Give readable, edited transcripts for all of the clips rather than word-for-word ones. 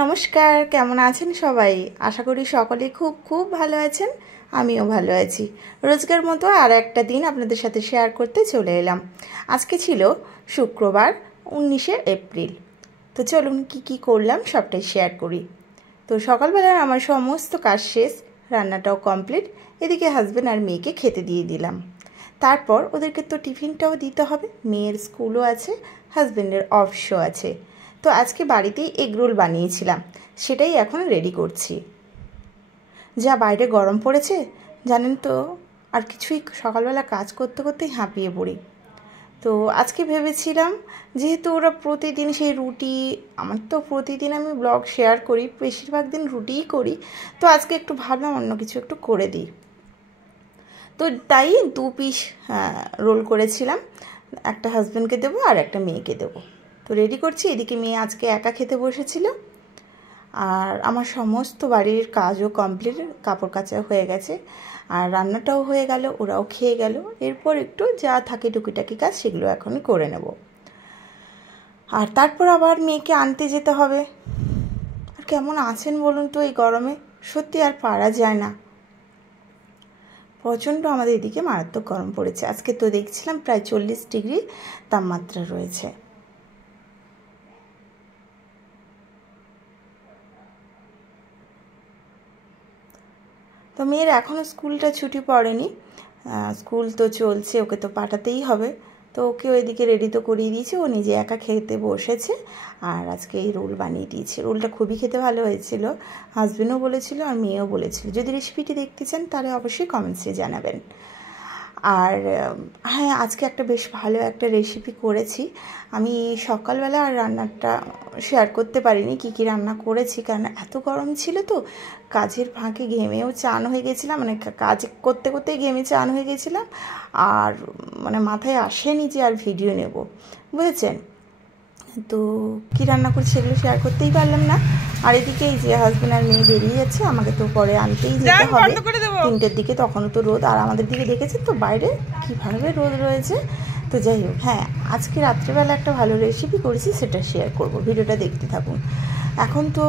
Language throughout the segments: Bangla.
নমস্কার, কেমন আছেন সবাই? আশা করি সকলেই খুব খুব ভালো আছেন। আমিও ভালো আছি। রোজকার মতো আর একটা দিন আপনাদের সাথে শেয়ার করতে চলে এলাম। আজকে ছিল শুক্রবার 19শে এপ্রিল। তো চলুন কি করলাম সবটাই শেয়ার করি। তো সকালবেলার আমার সমস্ত কাজ শেষ, রান্নাটাও কমপ্লিট। এদিকে হাজব্যান্ড আর মেয়েকে খেতে দিয়ে দিলাম। তারপর ওদেরকে তো টিফিনটাও দিতে হবে, মেয়ের স্কুলও আছে, হাজব্যান্ডের অফিসও আছে। তো আজকে বাড়িতেই এগরোল বানিয়েছিলাম, সেটাই এখন রেডি করছি। যা বাইরে গরম পড়েছে জানেন তো, আর কিছুই সকালবেলা কাজ করতে করতেই হাঁপিয়ে পড়ি। তো আজকে ভেবেছিলাম, যেহেতু ওরা প্রতিদিন সেই রুটি, আমার তো প্রতিদিন আমি ব্লগ শেয়ার করি, বেশিরভাগ দিন রুটিই করি, তো আজকে একটু ভাবলাম অন্য কিছু একটু করে দিই। তো তাই 2 পিস রোল করেছিলাম, একটা হাজব্যান্ডকে দেবো আর একটা মেয়েকে দেবো। তো রেডি করছি। এদিকে মেয়ে আজকে একা খেতে বসেছিল, আর আমার সমস্ত বাড়ির কাজও কমপ্লিট, কাপড় কাচা হয়ে গেছে, আর রান্নাটাও হয়ে গেল, ওরাও খেয়ে গেল। এরপর একটু যা থাকে টুকিটাকি কাজ সেগুলো এখনই করে নেব। আর তারপর আবার মেয়েকে আনতে যেতে হবে। আর কেমন আছেন বলুন তো এই গরমে? সত্যি আর পারা যায় না, প্রচণ্ড আমাদের এদিকে মারাত্মক গরম পড়েছে। আজকে তো দেখছিলাম প্রায় 40 ডিগ্রি তাপমাত্রা রয়েছে। তো মেয়ের এখনও স্কুলটা ছুটি পড়েনি, স্কুল তো চলছে, ওকে তো পাঠাতেই হবে। তো ওকে ওইদিকে রেডি তো করিয়ে দিয়েছি, ও নিজে একা খেতে বসেছে। আর আজকে এই রোল বানিয়ে দিয়েছি। রোলটা খুবই খেতে ভালো হয়েছিল, হাজবেন্ডও বলেছিল আর মেয়েও বলেছিল। যদি রেসিপিটি দেখতে চান তাহলে অবশ্যই কমেন্টসে জানাবেন। আর হ্যাঁ, আজকে একটা বেশ ভালো একটা রেসিপি করেছি। আমি সকালবেলা আর রান্নাটা শেয়ার করতে পারিনি কী রান্না করেছি, কারণ এত গরম ছিল। তো কাজের ফাঁকে ঘেমেও চান হয়ে গেছিলাম, মানে কাজ করতে করতেই ঘেমে চান হয়ে গেছিলাম। আর মানে মাথায় আসেনি যে আর ভিডিও নেব, বুঝেছেন? তো কী রান্না করছি সেগুলো শেয়ার করতেই পারলাম না। আর এদিকে এই যে হাজব্যান্ড আর মেয়ে বেরিয়ে যাচ্ছে, আমাকে তো পরে আনতেই যেতে হবে 3টের দিকে। তখনও তো রোদ, আর আমাদের দিকে দেখেছেন তো বাইরে কীভাবে রোদ রয়েছে। তো যাই হোক, হ্যাঁ, আজকে রাত্রেবেলা একটা ভালো রেসিপি করেছি, সেটা শেয়ার করব, ভিডিওটা দেখতে থাকুন। এখন তো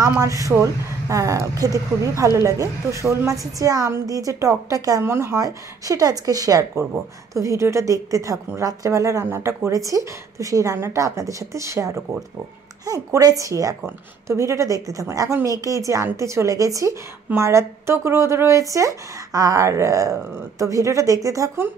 আম আর শোল খেতে খুবই ভালো লাগে। তো শোল মাছের যে আম দিয়ে যে টকটা কেমন হয় সেটা আজকে শেয়ার করব। তো ভিডিওটা দেখতে থাকুন। রাত্রেবেলা রান্নাটা করেছি, তো সেই রান্নাটা আপনাদের সাথে শেয়ারও করব। হ্যাঁ, করেছি এখন। তো ভিডিওটা দেখতে থাকুন। এখন মেয়েকে এই যে আনতে চলে গেছি, মারাত্মক রোদ রয়েছে। আর তো ভিডিওটা দেখতে থাকুন।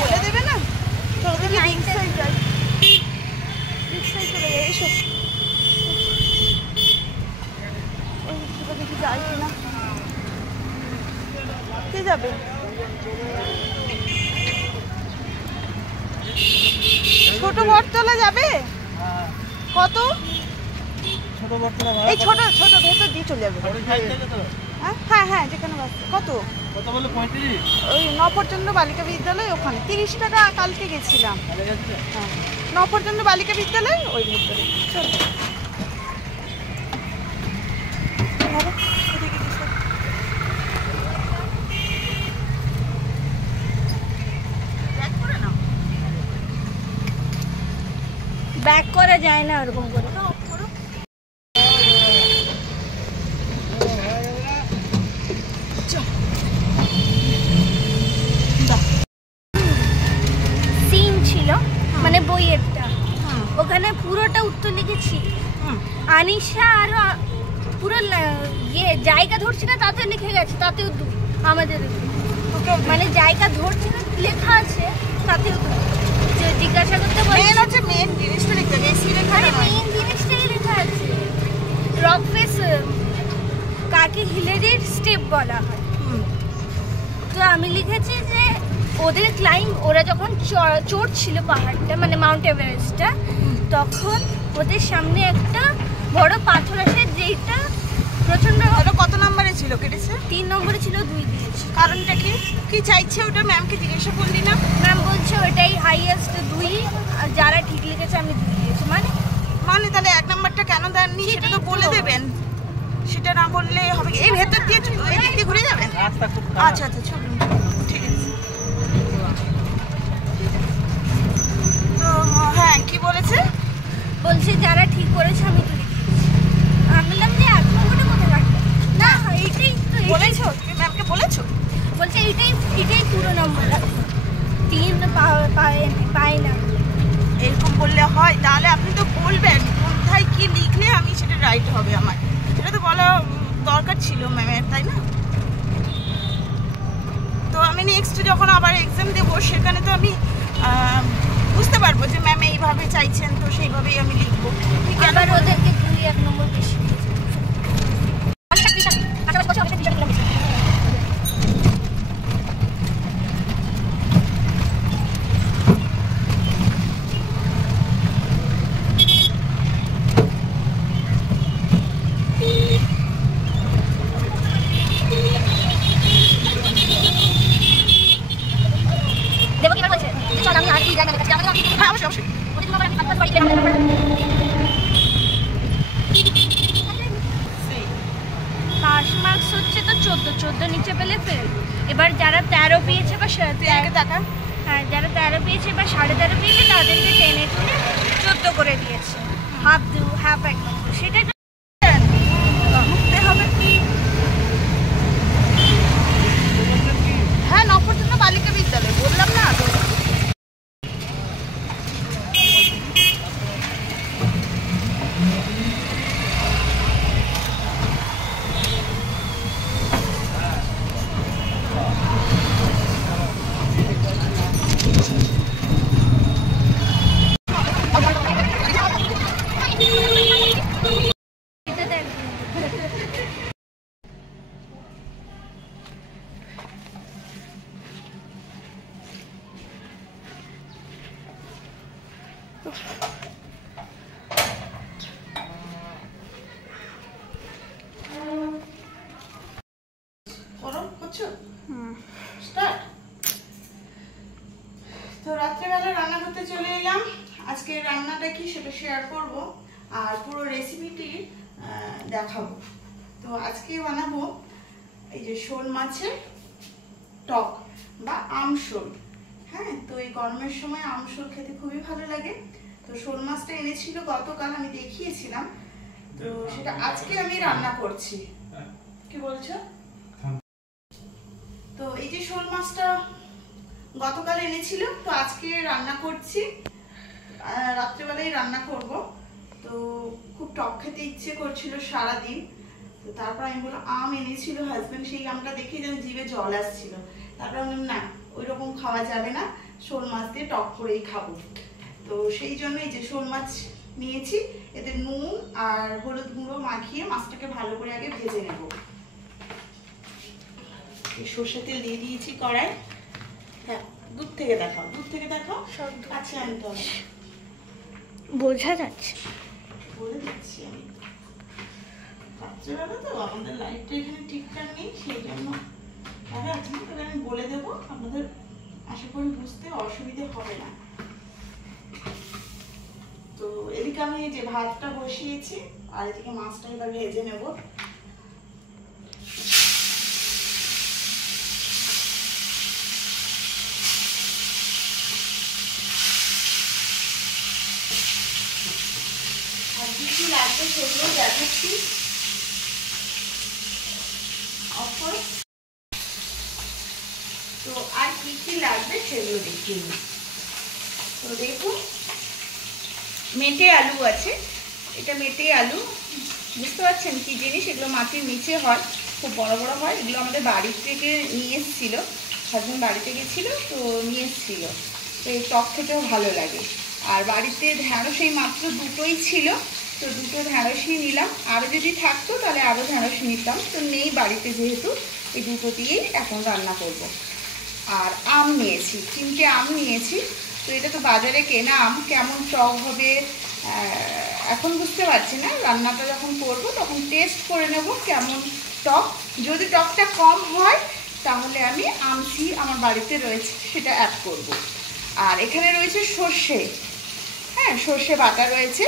বলে দেবে না তো, দেখি যাই কিনা, কে যাবে? ছোট বটতলা যাবে? কত? এই ছোট ছোট ভেতর দিয়ে চলে যাবে। হ্যাঁ হ্যাঁ, যেখানে কত বলে 35, ওই নবপর্যন্ত বালিকা বিদ্যালয়, ওখানে 30 টাকা। কালকে গেছিলাম। হ্যাঁ, নবপর্যন্ত বালিকা বিদ্যালয়, ওই ভেতরে। চল ব্যাক করা যায় না ওরকম করে। সিন ছিল মানে বইয়েরটা, ওখানে পুরোটা উত্তর লিখেছি। আনিশা আর পুরো জায়গা ধরছি না, তাতে লিখে গেছে, তাতেও আমাদের মানে জায়গা ধরছি না লেখা আছে, তাতেও আছে মেন জিনিসটা লিখতে হবে, এসি লেখা আরে মেইন জিনিসটাই লেখা আছে, রক ফেস কাকে হিলারির স্টেপ বলা হয়। তো আমি লিখেছি যে ওদের ওরা যখন চড়ছিল পাহাড়টা মানে মাউন্ট এভারেস্টটা, তখন ওদের সামনে একটা বড় পাথর আসে যেটা প্রচন্ড। কত নম্বরে ছিল কেটেছে? 3 নম্বরে ছিল, 2 দিয়েছে। কারণটা কি কি চাইছে ওটা ম্যামকে জিজ্ঞাসা করলি না? ম্যাম বলছে ওটাই হাইয়েস্ট 2, আর যারা ঠিক লিখেছে আমি 2 দিয়েছি। মানে তাহলে 1 নম্বরটা কেন দেননি সেটা তো বলে দেবেন, সেটা না বললে হবে। এই ভেতর দিয়ে এই দিক দিয়ে ঘুরে যাবেন? আচ্ছা আচ্ছা চলুন, ঠিক আছে। তো হ্যাঁ কি বলেছে? বলছে যারা ঠিক করেছে আমি 2 দিয়েছি। আমি বললাম যে 1 নম্বরটা কোথায় কাটবে? না এইটাই তো। বলেছো তুমি ম্যামকে বলেছো? বলছে এটাই পুরো নম্বর, 3 পাই না। এরকম বললে হয়? তাহলে আপনি তো বলবেন কোথায় কি লিখলে আমি সেটা রাইট হবে আমার, সেটা তো বলা দরকার ছিল ম্যামের, তাই না? তো আমি নেক্সট যখন আবার এক্সাম দেবো সেখানে তো আমি বুঝতে পারবো যে ম্যাম এইভাবে চাইছেন, তো সেইভাবেই আমি লিখবো। আবার ওদেরকে 2-1 নম্বর বেশি দিয়েছে। পাস মার্কস হচ্ছে তো 14 নিচে পেলে ফেল। এবার যারা 13 পেয়েছে বা হ্যাঁ যারা 13 পেয়েছে বা 13.5 পেয়েছে তাদেরকে টেনে 14 করে দিয়েছে, হাফ 1 নম্বর। সেটা হবে। হ্যাঁ নফরচন্দ্র বালিকা বিদ্যালয় বললাম না তো। তো রাত্রেবেলা রান্না করতে চলে এলাম। আজকে রান্নাটা কি সেটা শেয়ার করব আর পুরো রেসিপিটি দেখাবো। তো আজকে বানাবো এই যে শোল মাছের টক বা আমশোল। হ্যাঁ, তো এই গরমের সময় আমশোল খেতে খুবই ভালো লাগে। তো শোল মাছটা এনেছিল গতকাল, আমি দেখিয়েছিলাম, তো সেটা আজকে আমি রান্না করছি। কি বলছো? তো এই যে শোল মাছটা গতকাল এনেছিল, তো আজকে রান্না করছি, রাত্রেবেলায় রান্না করব। তো খুব টক খেতে ইচ্ছে করছিল সারাদিন, তো তারপর আমি বললাম আম এনেছিল হাজবেন্ড, সেই আমটা দেখে যেন জিভে জল আসছিল। তারপর আমি বললাম না, ওই রকম খাওয়া যাবে না, শোল মাছ দিয়ে টক করেই খাবো। তো সেই জন্য এই যে শোল মাছ নিয়েছি, এতে নুন আর হলুদ গুঁড়ো মাখিয়ে মাছটাকে ভালো করে আগে ভেজে নেব। সর্ষে তেল দিয়ে দিয়েছি কড়াই। হ্যাঁ, দুধ থেকে দেখাও, দুধ থেকে দেখাও, সব কাছে আনতে হবে, বোঝা যাচ্ছে, বলে দিচ্ছি আমি। রাত্রেবেলা তো আমাদের লাইটটা এখানে ঠিকঠাক নেই, সেই জন্য দেখা যাচ্ছে না, তাহলে আমি বলে দেবো, আপনাদের আশা করি বুঝতে অসুবিধে হবে না। তো এদিকে আমি এই যে ভাতটা বসিয়েছি আর এদিকে মাছটা এবার ভেজে নেব। আর কি কি লাগবে সেগুলো দেখাচ্ছি। তো আর কি কি লাগবে সেগুলো দেখিয়ে নিই। তো দেখুন, মেটে আলু আছে, এটা মেটে আলু, বুঝতে পারছেন কি জিনিস? এগুলো মাটির নিচে হয়, খুব বড় বড় হয়। এগুলো আমাদের বাড়ি থেকে নিয়ে এসেছিলো, হাজবেন্ড বাড়িতে গেছিলো তো নিয়ে এসেছিলো। তো এই টক খেতেও ভালো লাগে। আর বাড়িতে ঢ্যাঁড়স এই মাত্র দুটোই ছিল, তো দুটো ঢ্যাঁড়সই নিলাম। আরও যদি থাকতো তাহলে আরও ঢ্যাঁড়স নিতাম, তো নেই বাড়িতে যেহেতু এই দুটো দিয়েই এখন রান্না করব। আর আম নিয়েছি, 3টে আম নিয়েছি। তো এটা তো বাজারে কেনা আম, কেমন টক হবে এখন বুঝতে পারছি না। রান্নাটা যখন করব তখন টেস্ট করে নেব কেমন টক। যদি টকটা কম হয় তাহলে আমি আমসি আমার বাড়িতে রয়েছে সেটা অ্যাড করব। আর এখানে রয়েছে সর্ষে, হ্যাঁ সর্ষে বাটা রয়েছে,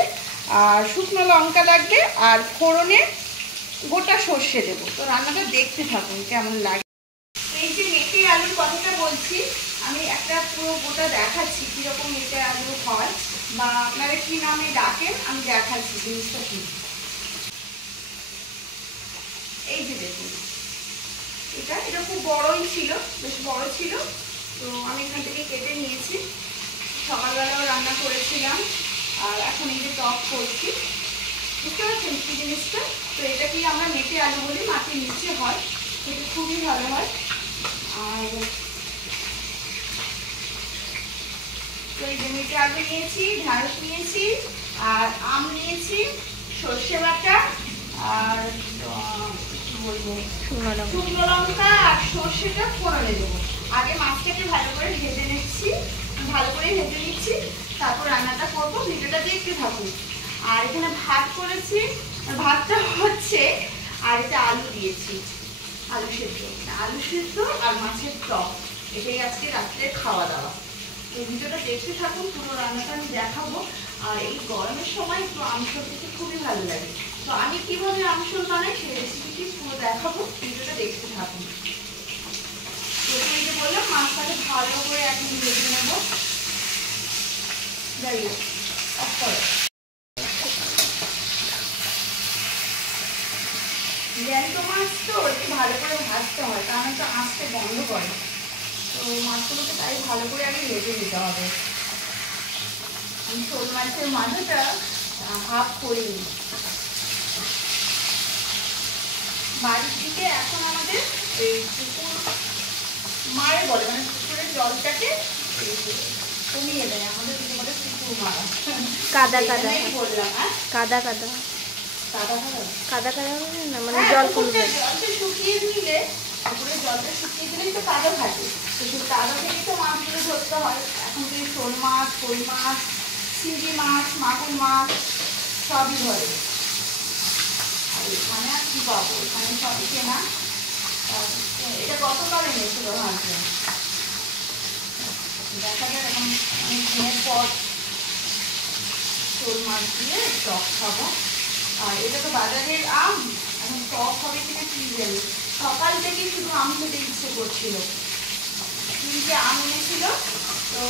আর শুকনো লঙ্কা লাগবে, আর ফোড়নে গোটা সর্ষে দেবো। তো রান্নাটা দেখতে থাকুন কেমন লাগে। এই যে মেটে আলুর কথাটা বলছি, আমি একটা পুরো গোটা দেখাচ্ছি কীরকম মেটে আলু হয় বা আপনারা কী নামে ডাকেন, আমি দেখাচ্ছি জিনিসটা কি। এই যে দেখুন, এটা খুব বড়ই ছিল, বেশ বড় ছিল, তো আমি এখান থেকে কেটে নিয়েছি। সকালবেলাও রান্না করেছিলাম, আর এখন এই যে টক করছি, বুঝতে পারছেন কি জিনিসটা। তো এটাকেই আমরা মেটে আলু বলি, মাটির নিচে হয়, এটা খুবই ভালো হয়। আর তো এই যে মেটে আলু নিয়েছি, ঢ্যাঁড়স নিয়েছি, আর আম নিয়েছি, সর্ষে বাটা, আর শুকনো লঙ্কা আর সর্ষেটা ফোড়নে দেবো। আগে মাছটাকে ভালো করে ভেজে নিচ্ছি, তারপর রান্নাটা করবো। ভিডিওটা দেখতে থাকুন। আর এখানে ভাত করেছি, ভাতটা হচ্ছে, আর এটা আলু দিয়েছি, আলু সেদ্ধ আর মাছের টক, এটাই আজকে রাত্রে খাওয়া দাওয়া। তো ভিডিওটা দেখতে থাকুন, পুরো রান্নাটা আমি দেখাবো। আর এই গরমের সময় একটু আমসল খেতে খুবই ভালো লাগে। তো আমি কিভাবে আমসল বানাই সেই রেসিপিটি পুরো দেখাবো, ভিডিওটা দেখতে থাকুন। প্রথমে যে বললাম মাছটাকে ভালো করে এখন ভেজে নেবো। জ্যান্ত মাছ তো একটু ভালো করে ভাজতে হয়, কারণ তো আঁচটা বন্ধ করে। তো মাছগুলোকে তাই ভালো করে আগে ভেজে নিতে হবে। আমি শোল মাছের মাথাটা হাফ করিনি। বাড়ির দিকে এখন আমাদের এই পুকুর মারে বলে, মানে পুকুরের জলটাকে কমিয়ে দেয়, আমাদের দিকে বলে পুকুর মারা। কাদা কাদা বললাম, হ্যাঁ কাদা কাদা কাদা কাদা কাদা না, মানে জল কমবে। জলটা শুকিয়ে দিলে, পুকুরের জলটা শুকিয়ে দিলেই তো কাদা থাকে, তো সেই কাদা থেকে তো মাছগুলো ধরতে হয়। এখন তো শোল মাছ, কই মাছ, চিংড়ি মাছ, মাগুর মাছ সবই ধরে। আর এখানে আর কি পাবো, এখানে সবই কেনা। এটা গতকাল এনেছিল ভাবছিলাম, দেখা যায় এখন অনেক দিনের পর শোল মাছ দিয়ে টক খাবো। আর এটা তো বাজারের আম, এখন টক হবে কিনা কি জানি। সকাল থেকে শুধু আম খেতে ইচ্ছে করছিল। 3টে আম এনেছিল, তো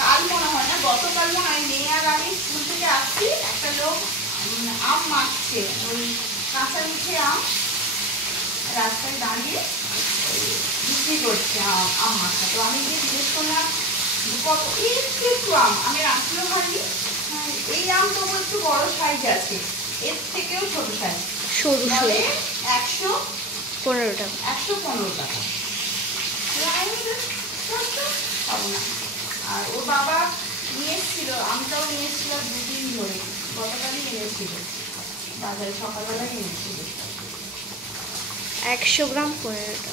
কাল মনে হয় না, গতকাল মনে হয় মেয়ে আর আমি স্কুল থেকে আসছি, একটা লোক আম মাখছে, ওই কাঁচা মিঠে আম রাস্তায় দাঁড়িয়ে বিক্রি করছে আম মাখা। তো আমি গিয়ে জিজ্ঞেস করলাম কত, একটু আম, আমি রাখলেও হয়নি, এই আম তো একটু বড় সাইজ আছে, এর থেকেও ছোট সাইজ, সরু সরু, 115 টাকা। 115 টাকা পাবো না। আর ওর বাবা নিয়ে এসেছিল, আমটাও নিয়ে এসেছিল 2 দিন ধরে, গতকালই এনেছিল, বাজারে সকালবেলায় এনেছিল। 100 গ্রাম 15 টাকা।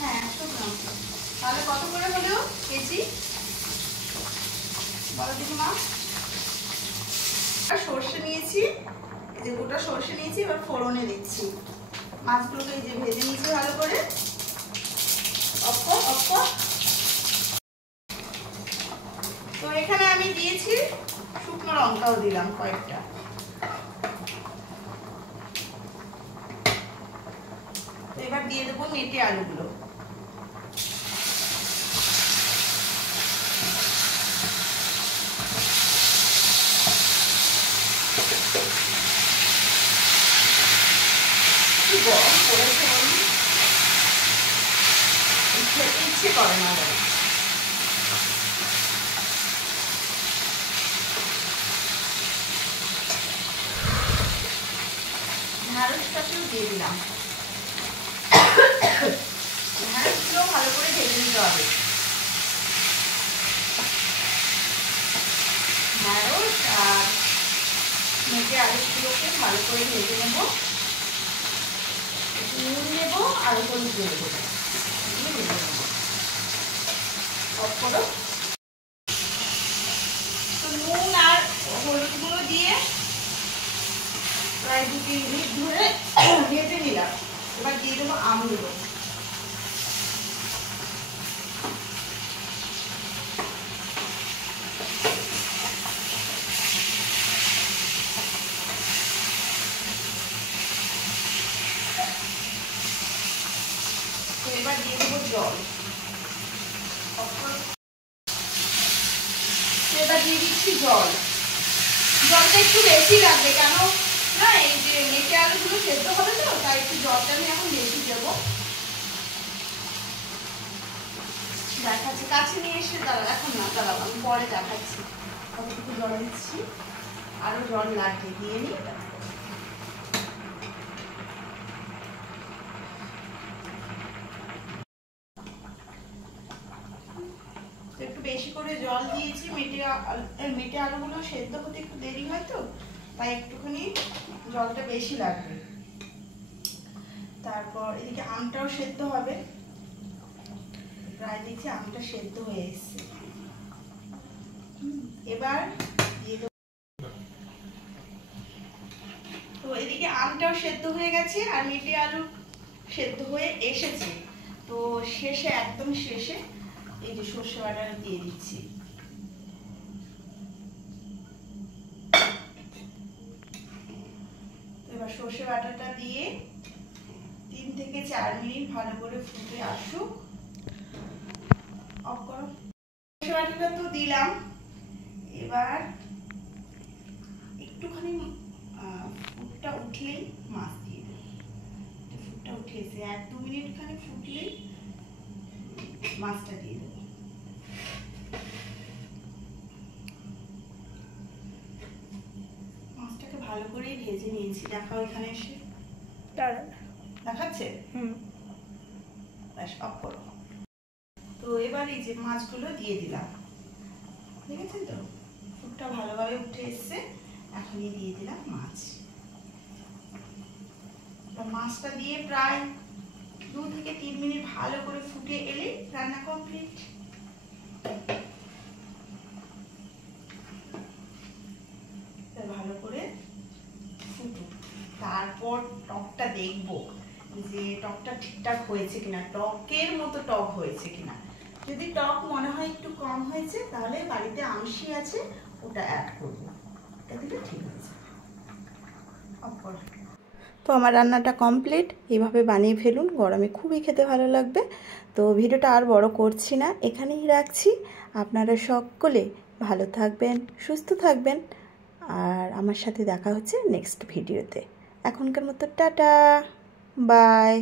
হ্যাঁ 100 গ্রাম, তাহলে কত করে হলো কেজি বলো দেখি মা। সর্ষে নিয়েছি, এই যে গোটা সর্ষে নিয়েছি, এবার ফোড়নে দিচ্ছি। মাছগুলোকে এই যে ভেজে নিয়েছি ভালো করে। তো এখানে আমি দিয়েছি শুকনো লঙ্কাও দিলাম কয়েকটা। তো এবার দিয়ে দেবো মেটে আলুগুলো। গরম পড়েছে, খেতে ইচ্ছে করে না। ঢ্যাঁড়সটাকেও দিয়ে দিলাম, ঢ্যাঁড়সগুলো ভালো করে ভেজে নিতে হবে। মেটে আলুগুলোকে ভালো করে ভেজে নেব। নুন নেব আর হলুদ দেবো, অফ করো। তো নুন আর হলুদ গুঁড়ো দিয়ে প্রায় 2-3 মিনিট ধরে ভেজে নিলাম। এবার দিয়ে দেবো আমগুলো। এবার দিয়ে দেবো জল। এবার দিয়ে দিচ্ছি জল। জলটা একটু বেশি লাগবে, কেন না এই যে মেটে আলুগুলো সেদ্ধ হবে তো, তাই একটু জলটা আমি এখন বেশি দেবো। দেখাচ্ছি, কাছে নিয়ে এসে দাঁড়াও, এখন না দাঁড়াও, আমি পরে দেখাচ্ছি কতটুকু জল দিচ্ছি। আরো জল লাগবে, দিয়ে নিই। একটু বেশি করে জল দিয়েছি, মেটে আলুগুলো সেদ্ধ হতে একটু দেরি হয় তো, তাই একটুখানি জলটা বেশি লাগবে। তারপর এদিকে আমটাও সেদ্ধ হবে, প্রায় দেখছি আমটা সেদ্ধ হয়ে এসছে। এবার দিয়ে দেবো। তো এদিকে আমটাও সেদ্ধ হয়ে গেছে আর মেটে আলু সেদ্ধ হয়ে এসেছে। তো শেষে, একদম শেষে এই যে সর্ষে বাটা দিয়ে দিচ্ছি। এবার সর্ষে বাটাটা দিয়ে 3 থেকে 4 মিনিট ভালো করে ফুটে আসুক। অফ করো। সর্ষে বাটাটা তো দিলাম, এবার একটুখানি ফুটটা উঠলেই মাছ দিয়ে দেবো। ফুটটা উঠেছে, 1-2 মিনিট খানি ফুটলেই মাছটা দিয়ে দেবো। মাছটাকে ভালো করে ভেজে নিয়েছি, দেখাও এখানে এসে দেখাচ্ছে। ব্যাস, অফ করো। তো এবার এই যে মাছগুলো দিয়ে দিলাম, দেখেছেন তো ফুটটা ভালোভাবে উঠে এসছে। এখনই দিয়ে দিলাম মাছ। মাছটা দিয়ে প্রায় 2 থেকে 3 মিনিট ভালো করে ফুটে এলে রান্না কমপ্লিট। ভালো করে ফুটুক, তারপর টকটা দেখবো যে টকটা ঠিকঠাক হয়েছে কিনা, টকের মতো টক হয়েছে কিনা। যদি টক মনে হয় একটু কম হয়েছে, তাহলে বাড়িতে আমশি আছে, ওটা অ্যাড করবো, এটা দিলে ঠিক আছে। তো আমার রান্নাটা কমপ্লিট। এইভাবে বানিয়ে ফেলুন, গরমে খুবই খেতে ভালো লাগবে। তো ভিডিওটা আর বড় করছি না, এখানেই রাখছি। আপনারা সকলে ভালো থাকবেন, সুস্থ থাকবেন, আর আমার সাথে দেখা হচ্ছে নেক্সট ভিডিওতে। এখনকার মতো টাটা, বাই।